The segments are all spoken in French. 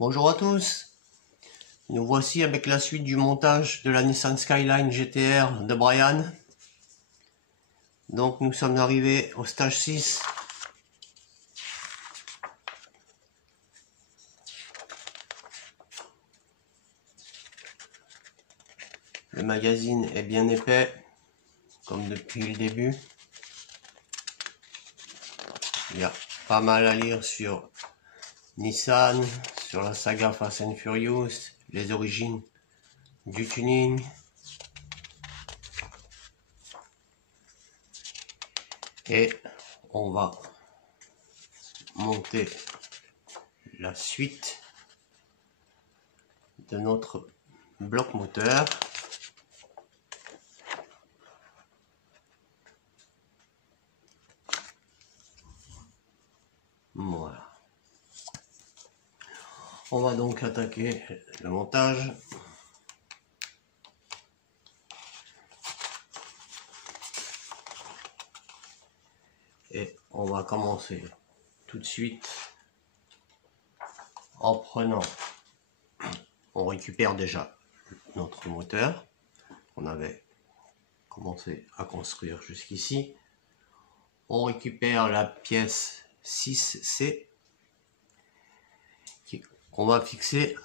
Bonjour à tous, nous voici avec la suite du montage de la Nissan Skyline GT-R de Brian. Donc nous sommes arrivés au stage 6. Le magazine est bien épais, comme depuis le début. Il y a pas mal à lire sur Nissan, sur la saga Fast and Furious, les origines du tuning. Et on va monter la suite de notre bloc moteur. Voilà. On va donc attaquer le montage. Et on va commencer tout de suite en prenant, on récupère déjà notre moteur qu'on avait commencé à construire jusqu'ici. On récupère la pièce 6C qu'on va fixer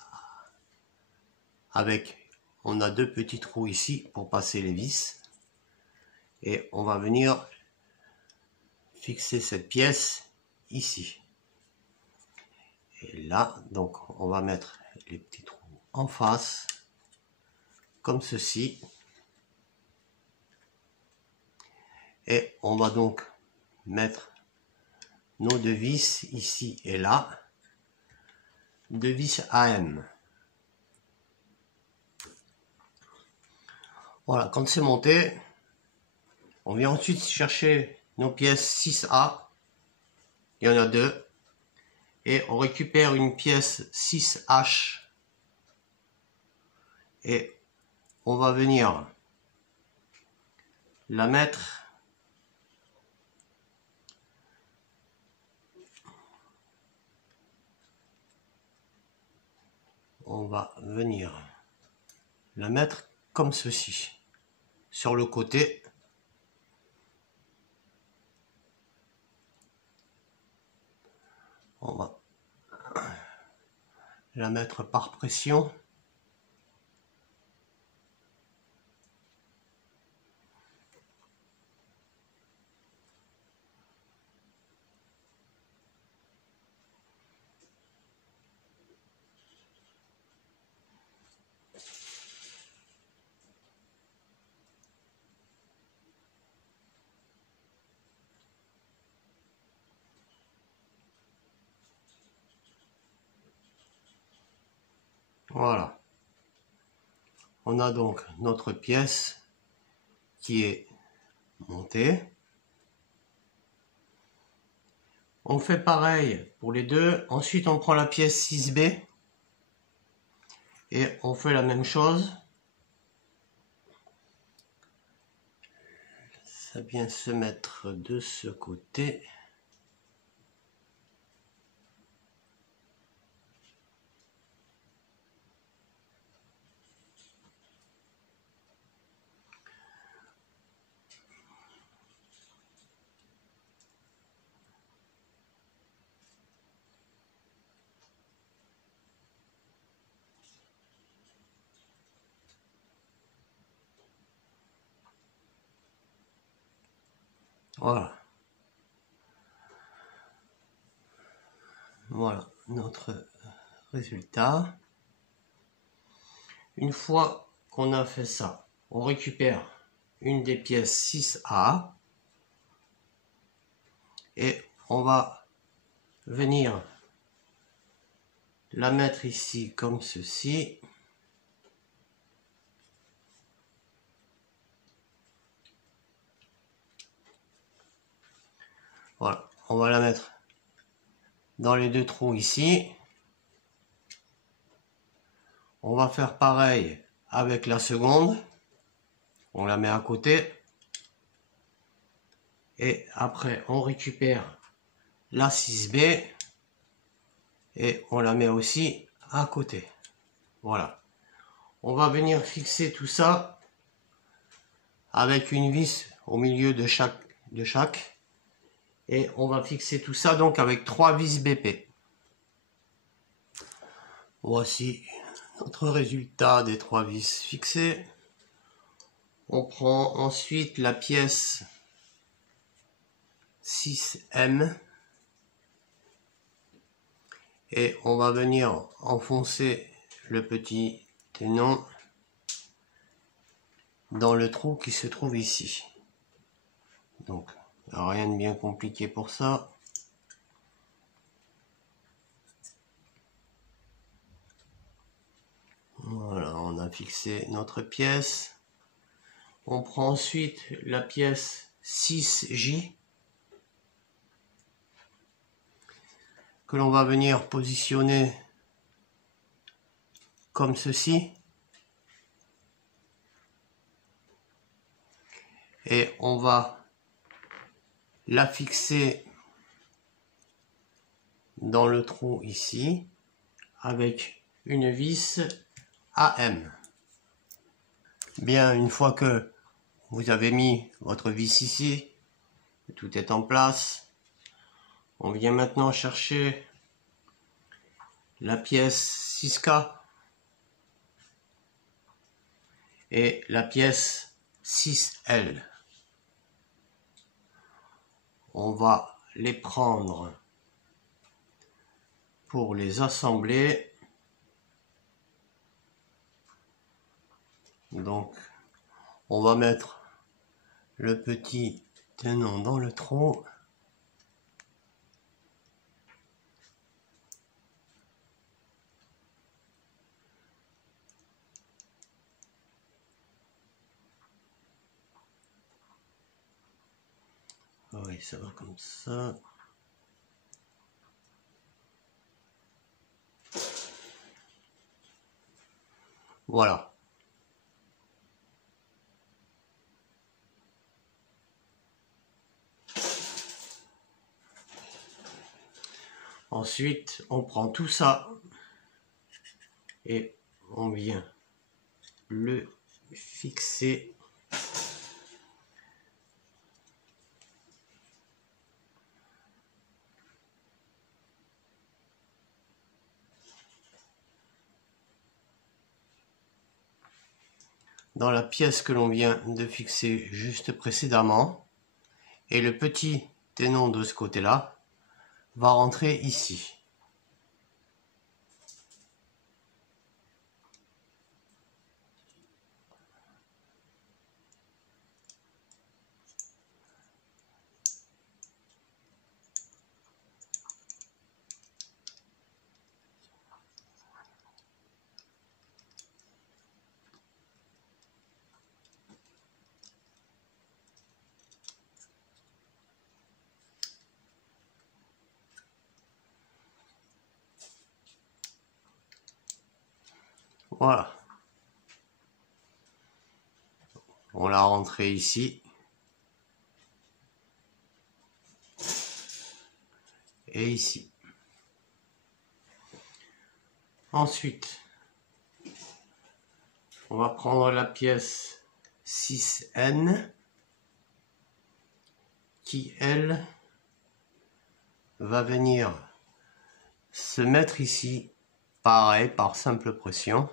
avec, on a deux petits trous ici pour passer les vis, et on va venir fixer cette pièce ici. Et là, donc, on va mettre les petits trous en face, comme ceci. Et on va donc mettre nos deux vis ici et là, deux vis AM. Voilà, quand c'est monté, on vient ensuite chercher nos pièces 6A. Il y en a deux. Et on récupère une pièce 6H. Et on va venir la mettre comme ceci sur le côté. On va la mettre par pression. Voilà. On a donc notre pièce qui est montée. On fait pareil pour les deux. Ensuite, on prend la pièce 6B et on fait la même chose. Ça vient se mettre de ce côté. Voilà. Voilà notre résultat. Une fois qu'on a fait ça, on récupère une des pièces 6A et on va venir la mettre ici comme ceci. Voilà, on va la mettre dans les deux trous ici. On va faire pareil avec la seconde. On la met à côté. Et après, on récupère la 6B. Et on la met aussi à côté. Voilà. On va venir fixer tout ça avec une vis au milieu de chaque. Et on va fixer tout ça donc avec 3 vis BP. Voici notre résultat des 3 vis fixées. On prend ensuite la pièce 6M et on va venir enfoncer le petit ténon dans le trou qui se trouve ici. Donc rien de bien compliqué pour ça. Voilà, on a fixé notre pièce. On prend ensuite la pièce 6J que l'on va venir positionner comme ceci. Et on va la fixer dans le trou ici avec une vis AM. Bien, une fois que vous avez mis votre vis ici, tout est en place, on vient maintenant chercher la pièce 6K et la pièce 6L. On va les prendre pour les assembler. Donc, on va mettre le petit ténon dans le trou. Oui, ça va comme ça. Voilà. Ensuite, on prend tout ça et on vient le fixer dans la pièce que l'on vient de fixer juste précédemment, et le petit ténon de ce côté-là va rentrer ici. Voilà. On l'a rentré ici. Et ici. Ensuite, on va prendre la pièce 6N qui, elle, va venir se mettre ici, pareil, par simple pression.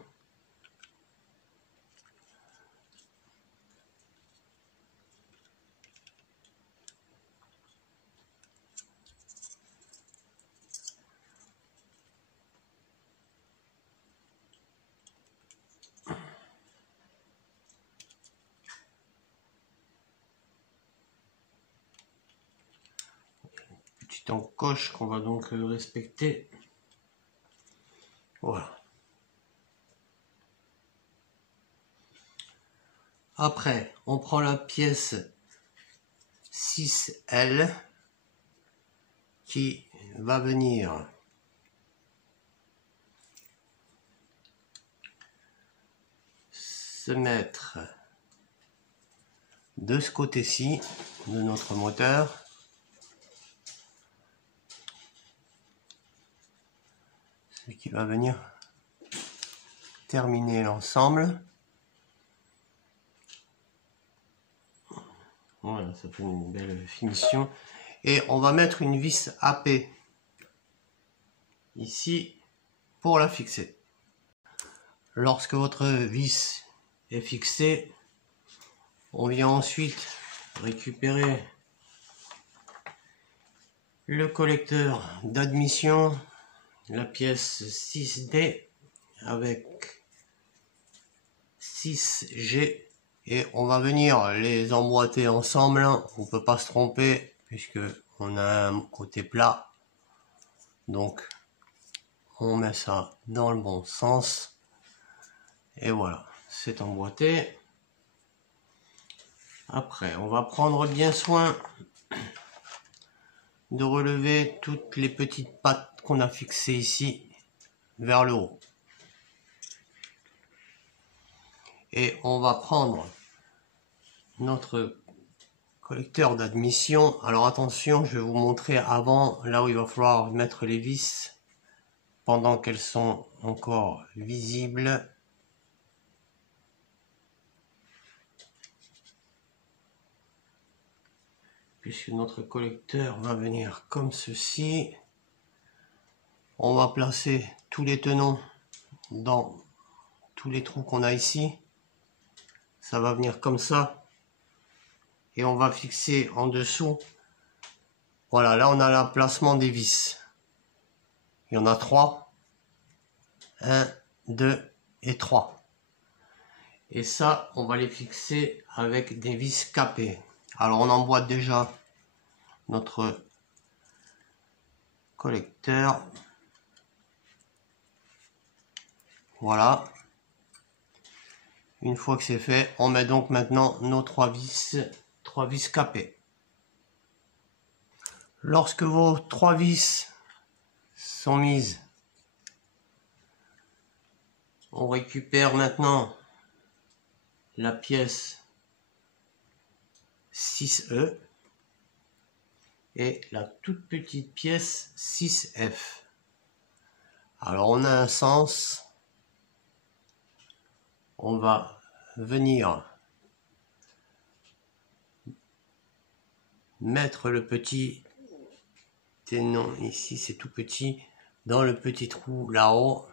Petite encoche qu'on va donc respecter. Voilà. Après, on prend la pièce 6L qui va venir se mettre de ce côté-ci de notre moteur. Ce qui va venir terminer l'ensemble. Voilà, ça fait une belle finition. Et on va mettre une vis AP ici pour la fixer. Lorsque votre vis est fixée, on vient ensuite récupérer le collecteur d'admission, la pièce 6D avec 6G, et on va venir les emboîter ensemble. On ne peut pas se tromper puisque on a un côté plat, donc on met ça dans le bon sens et voilà, c'est emboîté. Après, on va prendre bien soin de relever toutes les petites pattes qu'on a fixées ici vers le haut. Et on va prendre notre collecteur d'admission. Alors attention, je vais vous montrer avant là où il va falloir mettre les vis pendant qu'elles sont encore visibles. Puisque notre collecteur va venir comme ceci. On va placer tous les tenons dans tous les trous qu'on a ici. Ça va venir comme ça. Et on va fixer en dessous. Voilà, là on a l'emplacement des vis. Il y en a 3. 1, 2 et 3. Et ça, on va les fixer avec des vis capées. Alors on emboîte déjà notre collecteur. Voilà. Une fois que c'est fait, on met donc maintenant nos 3 vis capées. Lorsque vos 3 vis sont mises, on récupère maintenant la pièce 6E et la toute petite pièce 6F. Alors on a un sens, on va venir mettre le petit tenon ici, c'est tout petit, dans le petit trou là-haut.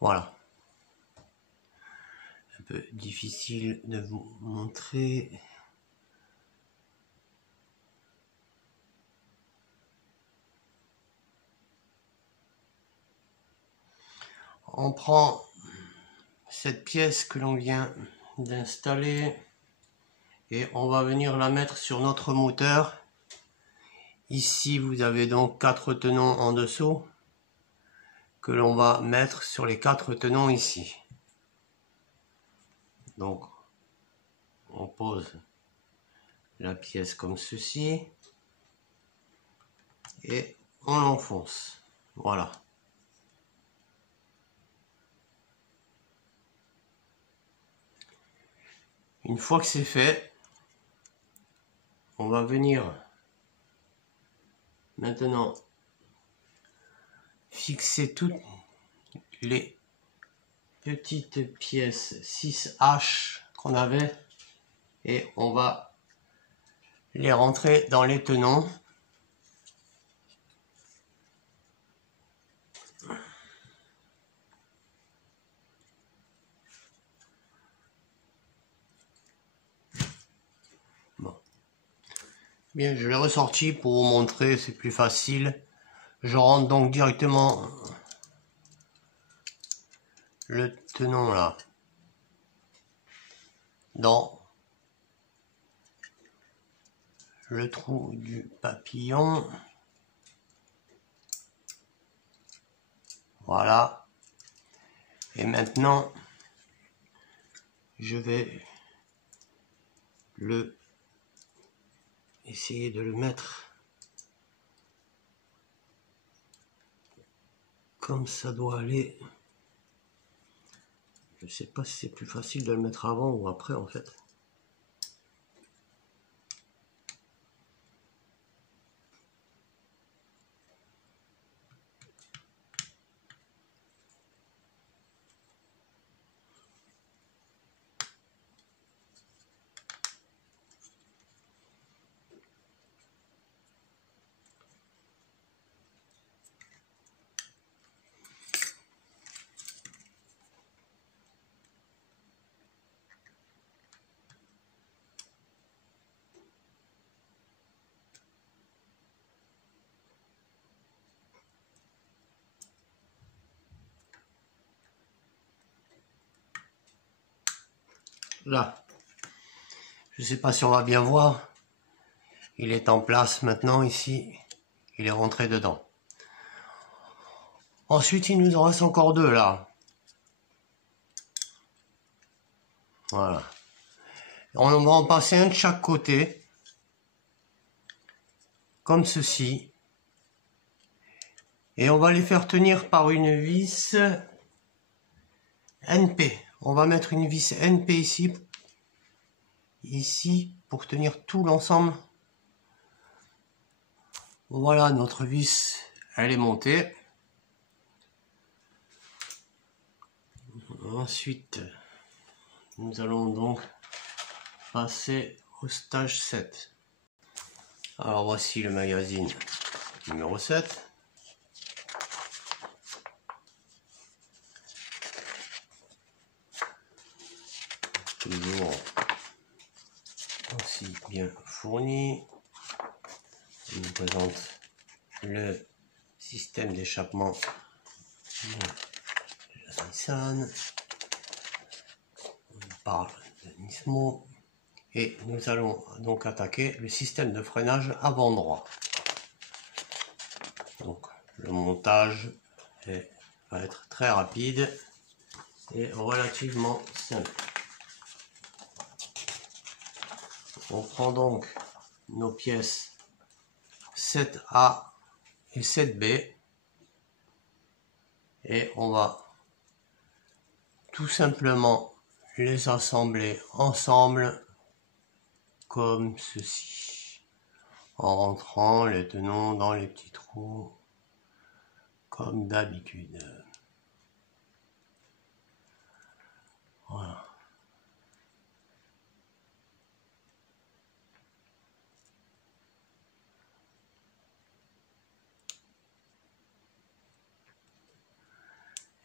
Voilà. Un peu difficile de vous montrer. On prend cette pièce que l'on vient d'installer et on va venir la mettre sur notre moteur. Ici, vous avez donc 4 tenons en dessous que l'on va mettre sur les 4 tenons ici. Donc, on pose la pièce comme ceci et on l'enfonce. Voilà. Une fois que c'est fait, on va venir maintenant fixer toutes les petites pièces 6H qu'on avait et on va les rentrer dans les tenons. Bon. Bien, je l'ai ressorti pour vous montrer, c'est plus facile. Je rentre donc directement le tenon là dans le trou du papillon. Voilà. Et maintenant, je vais le essayer de le mettre comme ça doit aller. Je sais pas si c'est plus facile de le mettre avant ou après en fait. Là, je sais pas si on va bien voir, il est en place maintenant ici, il est rentré dedans. Ensuite il nous en reste encore deux là. Voilà. On va en passer un de chaque côté, comme ceci, et on va les faire tenir par une vis NP. On va mettre une vis NP ici pour tenir tout l'ensemble. Voilà, notre vis, elle est montée. Ensuite, nous allons donc passer au stage 7. Alors voici le magazine numéro 7. Toujours aussi bien fourni. On nous présente le système d'échappement de la Nissan. On parle de Nismo. Et nous allons donc attaquer le système de freinage avant droit. Donc le montage va être très rapide et relativement simple. On prend donc nos pièces 7A et 7B et on va tout simplement les assembler ensemble comme ceci, en rentrant les tenons dans les petits trous comme d'habitude. Voilà.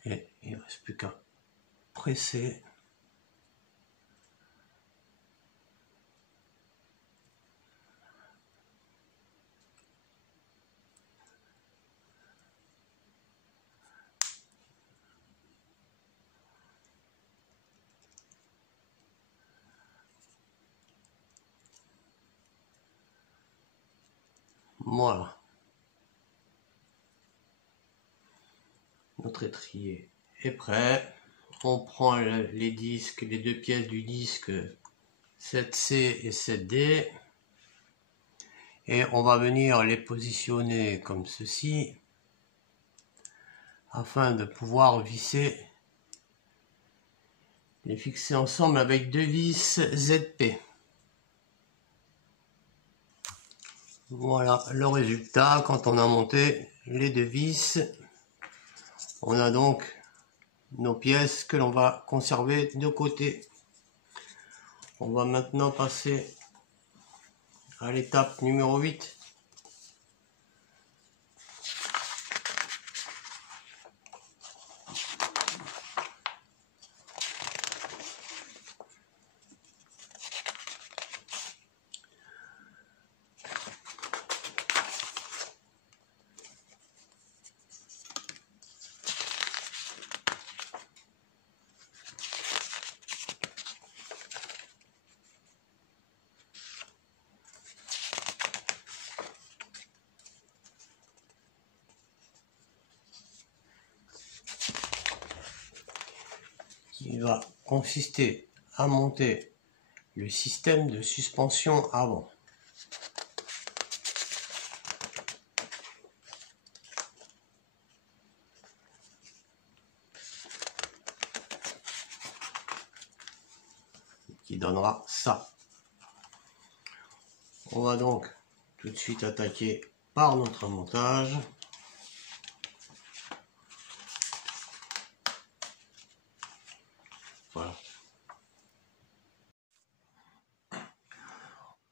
Et il ne reste plus qu'à presser. Voilà. Notre étrier est prêt. On prend les disques, les deux pièces du disque 7C et 7D. Et on va venir les positionner comme ceci afin de pouvoir visser, les fixer ensemble avec deux vis ZP. Voilà le résultat quand on a monté les deux vis. On a donc nos pièces que l'on va conserver de côté. On va maintenant passer à l'étape numéro 8. Qui va consister à monter le système de suspension avant. qui donnera ça. On va donc tout de suite attaquer par notre montage. Voilà.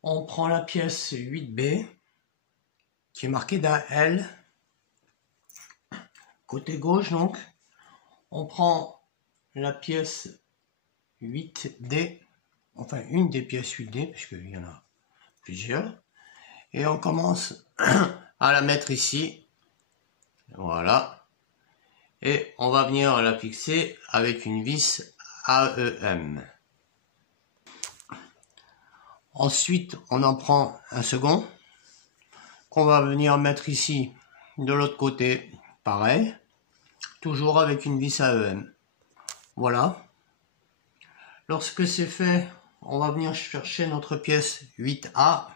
On prend la pièce 8B qui est marquée d'un L. Côté gauche donc. On prend la pièce 8D, enfin une des pièces 8D, puisqu'il y en a plusieurs. Et on commence à la mettre ici. Voilà. Et on va venir la fixer avec une vis AEM. Ensuite, on en prend un second qu'on va venir mettre ici de l'autre côté. Pareil. Toujours avec une vis AEM. Voilà. Lorsque c'est fait, on va venir chercher notre pièce 8A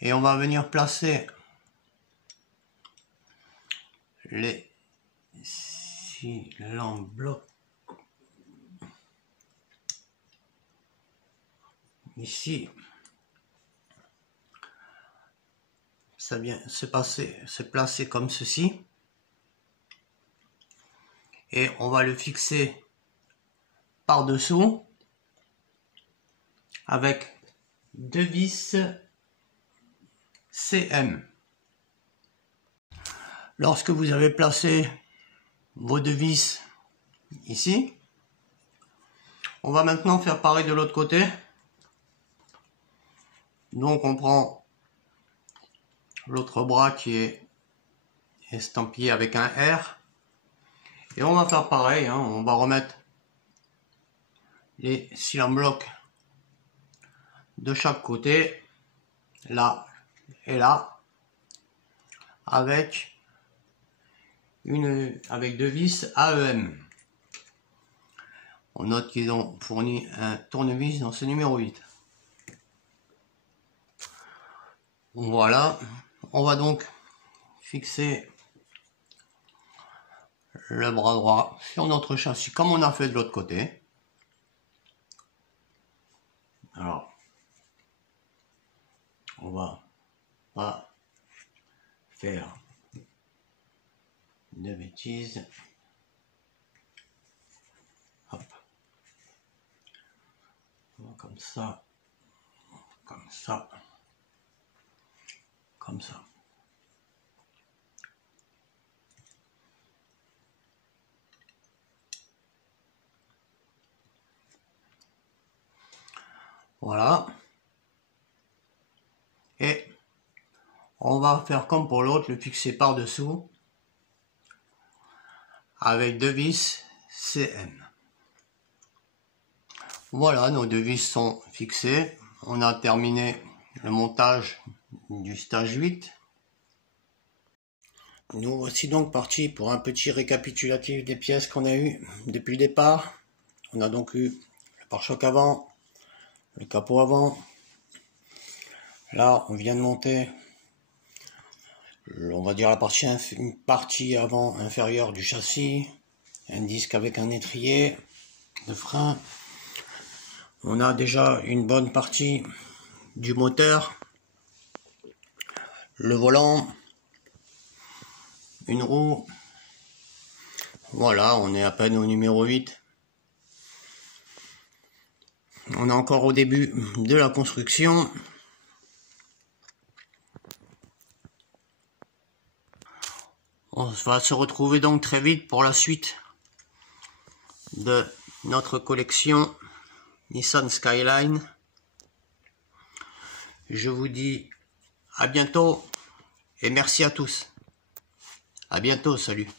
et on va venir placer les cylindres blocs ici. Ça vient se placer comme ceci. Et on va le fixer par-dessous avec deux vis CM. Lorsque vous avez placé vos deux vis ici, on va maintenant faire pareil de l'autre côté. Donc on prend l'autre bras qui est estampillé avec un R. Et on va faire pareil, hein, on va remettre les cylindres blocs de chaque côté, là et là, avec deux vis AEM. On note qu'ils ont fourni un tournevis dans ce numéro 8. Voilà, on va donc fixer le bras droit sur notre châssis comme on a fait de l'autre côté. Alors, on va pas faire de bêtises. Hop. Comme ça, comme ça, comme ça. Voilà. Et on va faire comme pour l'autre, le fixer par-dessous avec deux vis CM. Voilà, nos deux vis sont fixées. On a terminé le montage du stage 8. Nous voici donc partis pour un petit récapitulatif des pièces qu'on a eues depuis le départ. On a donc eu le pare-choc avant, le capot avant. Là, on vient de monter, on va dire une partie avant inférieure du châssis, un disque avec un étrier de frein. On a déjà une bonne partie du moteur, le volant, une roue. Voilà, on est à peine au numéro 8. On est encore au début de la construction. On va se retrouver donc très vite pour la suite de notre collection Nissan Skyline. Je vous dis à bientôt et merci à tous. À bientôt, salut.